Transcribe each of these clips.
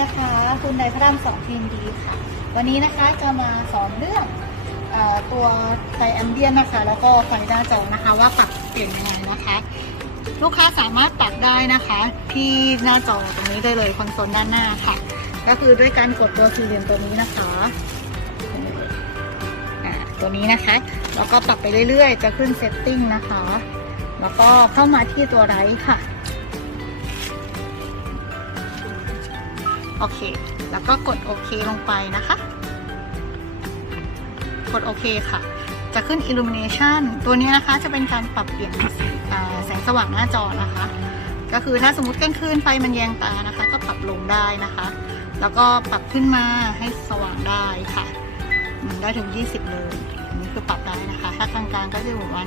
นะคะคุณนายพระรามสองทีมดีค่ะ วันนี้นะคะจะมาสอนเรื่องอตัวไฟแอมเบียนนะคะ แล้วก็ไฟหน้าจอนะคะ ว่าปรับเปลี่ยนยังไงนะคะ ลูกค้าสามารถปรับได้นะคะ ที่หน้าจอตรงนี้ได้เลยคอนโซลด้านหน้าค่ะ ก็คือด้วยการกดตัวสี่เหลี่ยมตัวนี้นะคะตัวนี้นะคะ แล้วก็ปรับไปเรื่อยๆ จะขึ้นเซตติ้งนะคะ แล้วก็เข้ามาที่ตัวไรท์ค่ะ โอเค แล้วก็กดโอเคลงไปนะคะ กดโอเคค่ะ จะขึ้น illumination ตัวนี้นะคะจะเป็นการปรับเปลี่ยนแสงสว่างหน้าจอนะคะ ก็คือถ้าสมมติกลางคืนไฟมันแยงตานะคะ ก็ปรับลงได้นะคะ แล้วก็ปรับขึ้นมาให้สว่างได้ค่ะ ได้ถึง 20 เลยอันนี้คือปรับได้นะคะ ถ้ากลางๆก็จะอยู่ประมาณ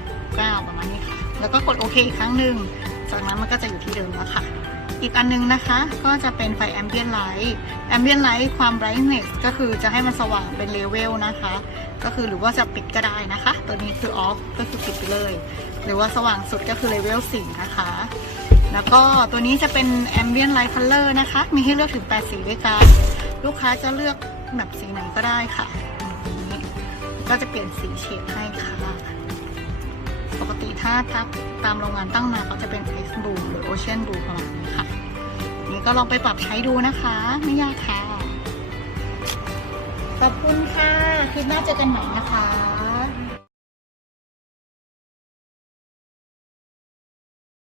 19ประมาณนี้ค่ะ แล้วก็กดโอเคอีกครั้งหนึ่ง จากนั้นมันก็จะอยู่ที่เดิมแล้วค่ะ อีกอันนึงนะคะ ก็จะเป็นไฟ ambient light ambient light ความ brightness ก็คือจะให้มันสว่างเป็นเลเวลนะคะ ก็คือหรือว่าจะปิดก็ได้นะคะ ตัวนี้คือ off ก็คือปิดไปเลย หรือว่าสว่างสุดก็คือเลเวล4นะคะ แล้วก็ตัวนี้จะเป็น ambient light color นะคะ มีให้เลือกถึง 8 สีด้วยกัน ลูกค้าจะเลือกแบบสีไหนก็ได้ค่ะอันนี้ก็จะเปลี่ยนสีเฉดให้ค่ะ ปกติถ้าทักตามโรงงานตั้งมาเขาจะเป็น Ice Blue หรือ Ocean Blue ประมาณนี้ค่ะ นี่ก็ลองไปปรับใช้ดูนะคะ ไม่ยากค่ะ ขอบคุณค่ะ คลิปหน้าเจอกันใหม่นะคะ